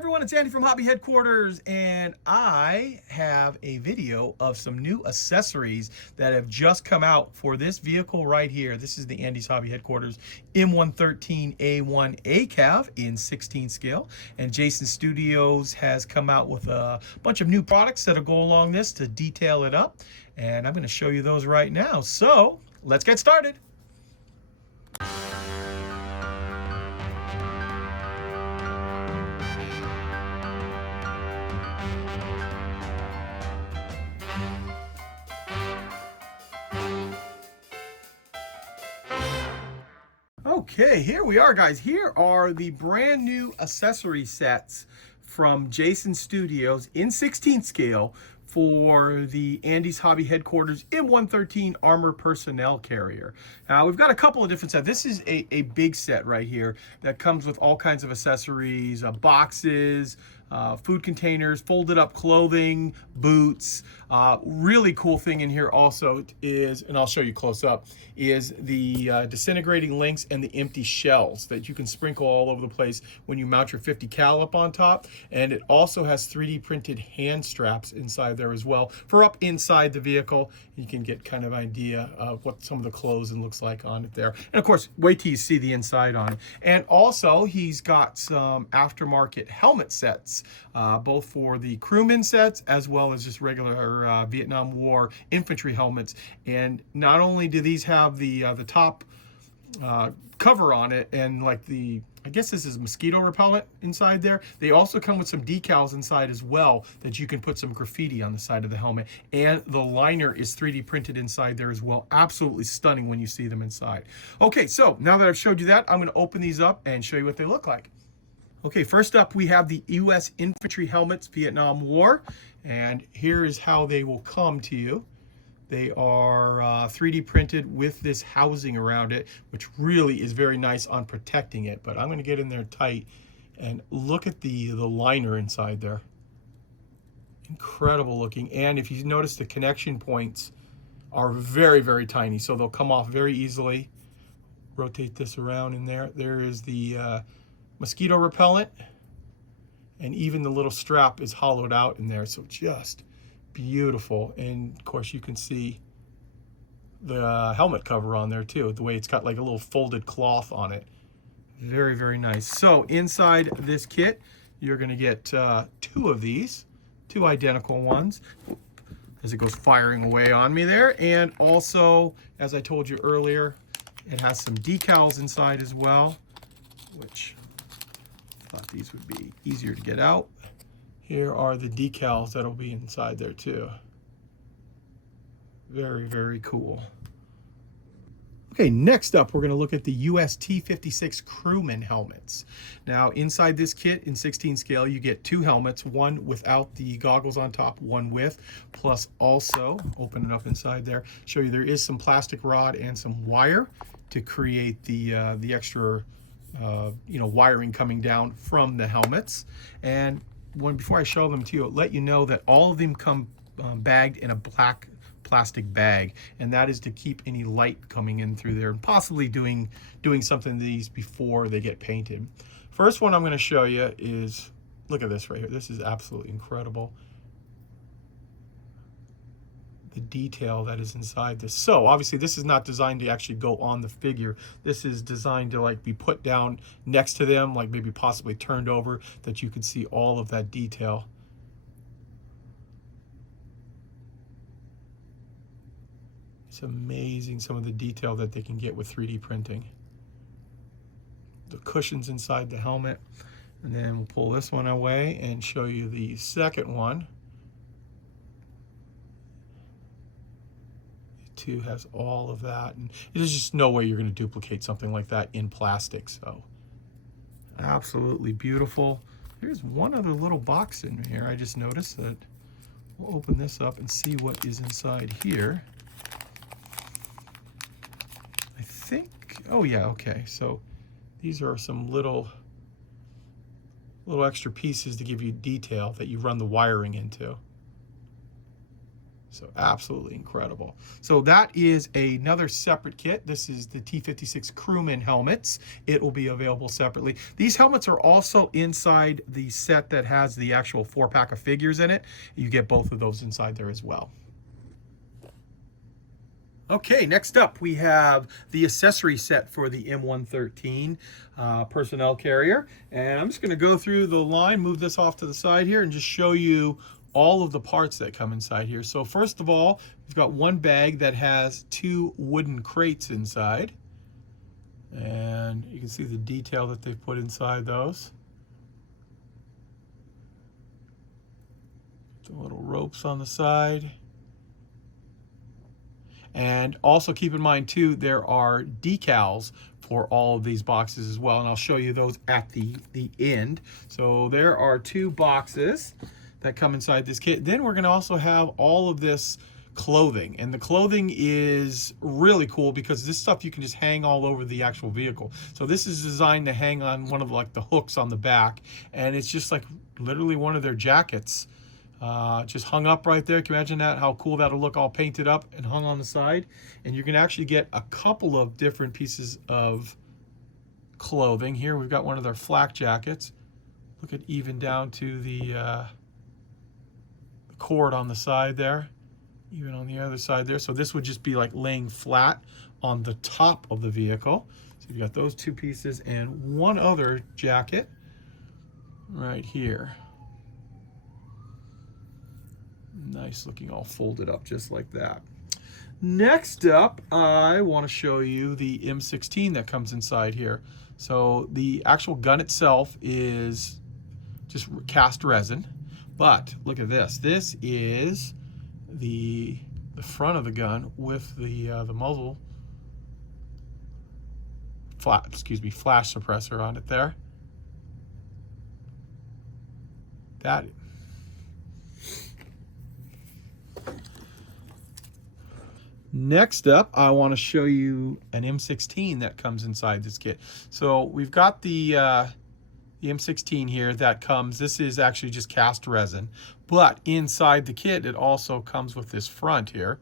everyone, it's Andy from Hobby Headquarters, and I have a video of some new accessories that have just come out for this vehicle right here. This is the Andy's Hobby Headquarters M113 A1 ACAV in 16 scale, and Jason Studios has come out with a bunch of new products that'll go along this to detail it up, and I'm going to show you those right now. So let's get started. Okay, here we are, guys. Here are the brand new accessory sets from Jason Studios in 16 scale for the Andy's Hobby Headquarters M113 Armored Personnel Carrier. Now, we've got a couple of different sets. This is a big set right here that comes with all kinds of accessories, boxes, food containers, folded up clothing, boots. Really cool thing in here also is, and I'll show you close up, is the disintegrating links and the empty shells that you can sprinkle all over the place when you mount your 50 cal up on top. And it also has 3D printed hand straps inside there as well for up inside the vehicle. You can get kind of idea of what some of the clothing looks like on it there. And of course, wait till you see the inside on it. And also he's got some aftermarket helmet sets, both for the crewman sets as well as just regular Vietnam War infantry helmets. And not only do these have the top cover on it and like I guess this is mosquito repellent inside there. They also come with some decals inside as well that you can put some graffiti on the side of the helmet. And the liner is 3D printed inside there as well. Absolutely stunning when you see them inside. Okay, so now that I've showed you that, I'm going to open these up and show you what they look like. Okay, first up we have the U.S. Infantry helmets, Vietnam War. And here is how they will come to you. They are 3D printed with this housing around it, which really is very nice on protecting it. But I'm going to get in there tight and look at the liner inside there. Incredible looking. And if you notice, the connection points are very, very tiny, so they'll come off very easily. Rotate this around in there. There is the mosquito repellent, and even the little strap is hollowed out in there, so just beautiful. And of course you can see the helmet cover on there too, the way it's got like a little folded cloth on it. Very, very nice. So inside this kit you're going to get two of these, two identical ones, as it goes firing away on me there. And also, as I told you earlier, it has some decals inside as well, which I thought these would be easier to get out. Here are the decals that'll be inside there too. Very, very cool. Okay, next up we're going to look at the US T-56 Crewman helmets. Now inside this kit in 16 scale you get two helmets, one without the goggles on top, one with, plus also, open it up inside there, show you there is some plastic rod and some wire to create the extra wiring coming down from the helmets. And before I show them to you, I'll let you know that all of them come bagged in a black plastic bag, and that is to keep any light coming in through there, and possibly doing something to these before they get painted. First one I'm going to show you is, look at this right here. This is absolutely incredible, the detail that is inside this. So obviously this is not designed to actually go on the figure. This is designed to like be put down next to them, like maybe possibly turned over, that you can see all of that detail. It's amazing some of the detail that they can get with 3D printing. The cushions inside the helmet. And then we'll pull this one away and show you the second one. Too has all of that, and there's just no way you're going to duplicate something like that in plastic. So absolutely beautiful. There's one other little box in here. I just noticed that. We'll open this up and see what is inside here. I think, oh yeah, okay, so these are some little extra pieces to give you detail that you run the wiring into. So absolutely incredible. So that is another separate kit. This is the T56 Crewman helmets. It will be available separately. These helmets are also inside the set that has the actual 4-pack of figures in it. You get both of those inside there as well. Okay, next up we have the accessory set for the M113 Personnel Carrier. And I'm just going to go through the line, move this off to the side here, and just show you all of the parts that come inside here. So first of all, we've got one bag that has 2 wooden crates inside. And you can see the detail that they've put inside those. The little ropes on the side. And also keep in mind too, there are decals for all of these boxes as well, and I'll show you those at the end. So there are 2 boxes that come inside this kit. Then we're going to also have all of this clothing, and the clothing is really cool because this stuff you can just hang all over the actual vehicle. So this is designed to hang on one of like the hooks on the back, and it's just like literally one of their jackets. Just hung up right there. Can you imagine that? How cool that'll look, all painted up and hung on the side. And you can actually get a couple of different pieces of clothing. Here we've got one of their flak jackets. Look at even down to the cord on the side there, even on the other side there. So this would just be like laying flat on the top of the vehicle. So you've got those 2 pieces and one other jacket right here. Nice looking, all folded up just like that. Next up, I want to show you the M16 that comes inside here. So the actual gun itself is just cast resin, but look at this. This is the front of the gun with the muzzle flash suppressor on it there. That Next up, I want to show you an M16 that comes inside this kit. So we've got the M16 here that comes. This is actually just cast resin, but inside the kit it also comes with this front here.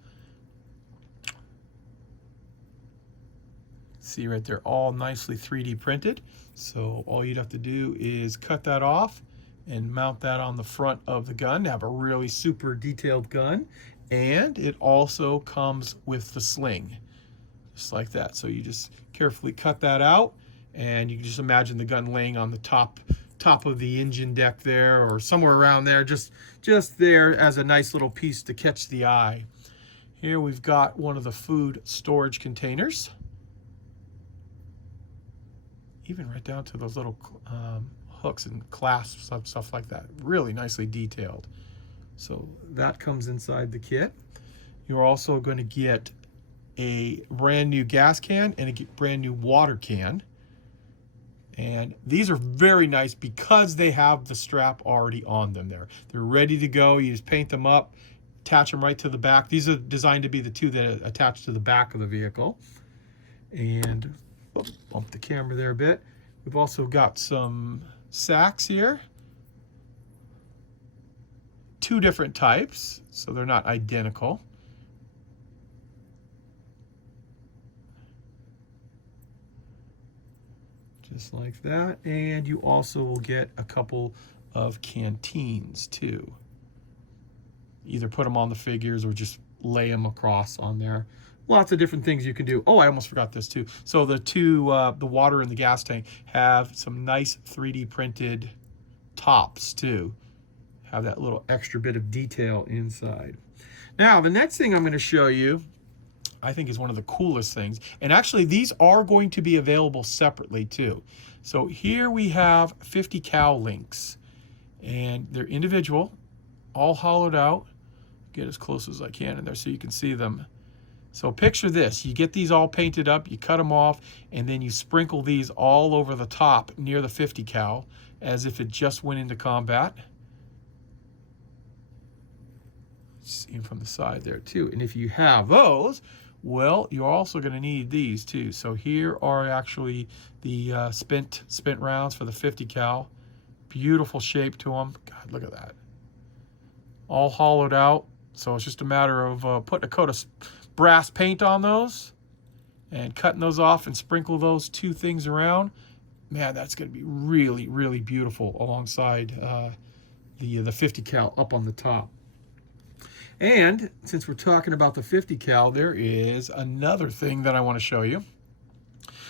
See right there, all nicely 3D printed. So all you'd have to do is cut that off and mount that on the front of the gun to have a really super detailed gun. And it also comes with the sling, just like that. So you just carefully cut that out, and you can just imagine the gun laying on the top of the engine deck there, or somewhere around there, just there as a nice little piece to catch the eye. Here we've got one of the food storage containers, even right down to those little hooks and clasps, stuff like that. Really nicely detailed. So that comes inside the kit. You're also going to get a brand new gas can and a brand new water can. And these are very nice because they have the strap already on them there. They're ready to go. You just paint them up, attach them right to the back. These are designed to be the 2 that attach to the back of the vehicle. And bump the camera there a bit. We've also got some sacks here. 2 different types, so they're not identical. Just like that. And you also will get a couple of canteens too. Either put them on the figures or just lay them across on there. Lots of different things you can do. Oh, I almost forgot this too. So the 2, the water and the gas tank have some nice 3D printed tops too. Have that little extra bit of detail inside. Now, the next thing I'm going to show you, I think is one of the coolest things. And actually, these are going to be available separately too. So here we have 50 cal links, and they're individual, all hollowed out. Get as close as I can in there so you can see them. So picture this, you get these all painted up, you cut them off, and then you sprinkle these all over the top near the 50 cal as if it just went into combat. See from the side there too. And if you have those, well, you're also going to need these too. So here are actually the spent rounds for the 50 cal. Beautiful shape to them. God, look at that. All hollowed out, So it's just a matter of putting a coat of brass paint on those and cutting those off and sprinkle those two things around. Man, that's going to be really, really beautiful alongside the 50 cal up on the top. And since we're talking about the 50 cal, there is another thing that I want to show you.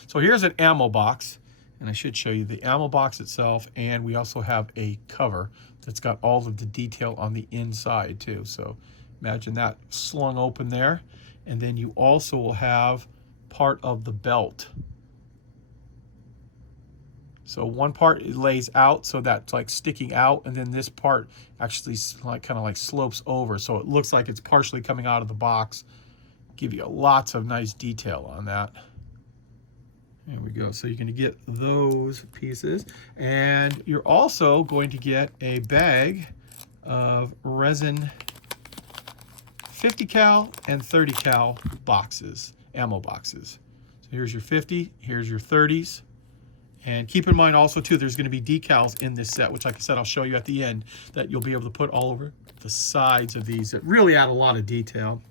So here's an ammo box, and I should show you the ammo box itself, and we also have a cover that's got all of the detail on the inside too. So imagine that slung open there, and then you also will have part of the belt. So one part it lays out, so that's like sticking out, and then this part actually kind of like slopes over, so it looks like it's partially coming out of the box. Give you lots of nice detail on that. There we go. So you're going to get those pieces, and you're also going to get a bag of resin 50 cal and 30 cal boxes, ammo boxes. So here's your 50, here's your 30s. And keep in mind also too, there's going to be decals in this set, which like I said, I'll show you at the end, that you'll be able to put all over the sides of these that really add a lot of detail.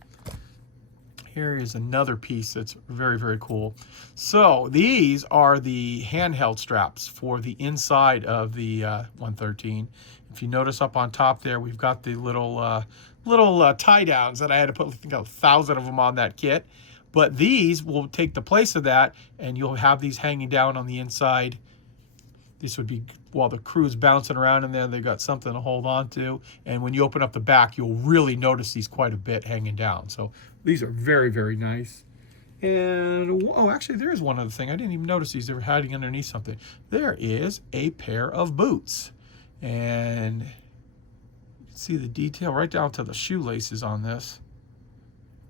Here is another piece that's very, very cool. So these are the handheld straps for the inside of the 113. If you notice up on top there, we've got the little tie downs that I had to put, I think, 1,000 of them on that kit. But these will take the place of that, and you'll have these hanging down on the inside. This would be while the crew's bouncing around in there, they've got something to hold on to. And when you open up the back, you'll really notice these quite a bit hanging down. So these are very, very nice. And, oh, actually, there is one other thing. I didn't even notice these. They were hiding underneath something. There is a pair of boots. And you can see the detail right down to the shoelaces on this.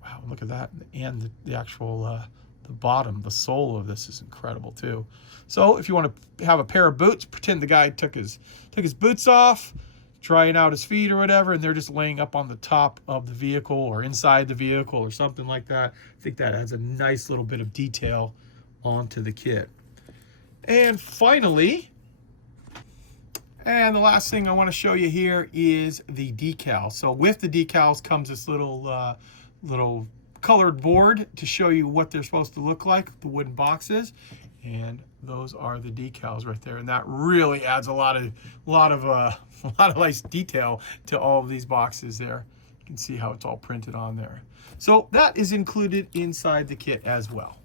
Wow, look at that. And the actual the bottom, the sole of this is incredible too. So if you want to have a pair of boots, pretend the guy took his boots off, trying out his feet or whatever, and they're just laying up on the top of the vehicle or inside the vehicle or something like that. I think that adds a nice little bit of detail onto the kit. And finally, and the last thing I want to show you here is the decal. So with the decals comes this little colored board to show you what they're supposed to look like, the wooden boxes, and those are the decals right there, and that really adds a lot of nice detail to all of these boxes there. You can see how it's all printed on there. So that is included inside the kit as well.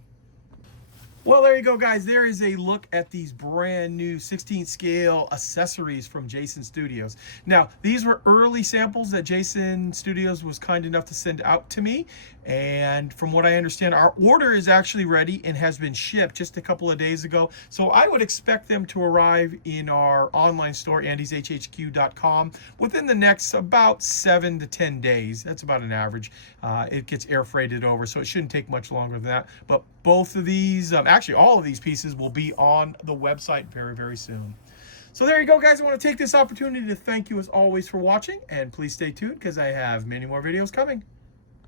Well, there you go, guys. There is a look at these brand new 16 scale accessories from Jason Studios. Now, these were early samples that Jason Studios was kind enough to send out to me. And from what I understand, our order is actually ready and has been shipped just a couple of days ago. So I would expect them to arrive in our online store, andyshhq.com, within the next about 7 to 10 days. That's about an average. It gets air freighted over, so it shouldn't take much longer than that. But both of these, actually all of these pieces, will be on the website very, very soon. So there you go, guys. I want to take this opportunity to thank you as always for watching, and please stay tuned because I have many more videos coming.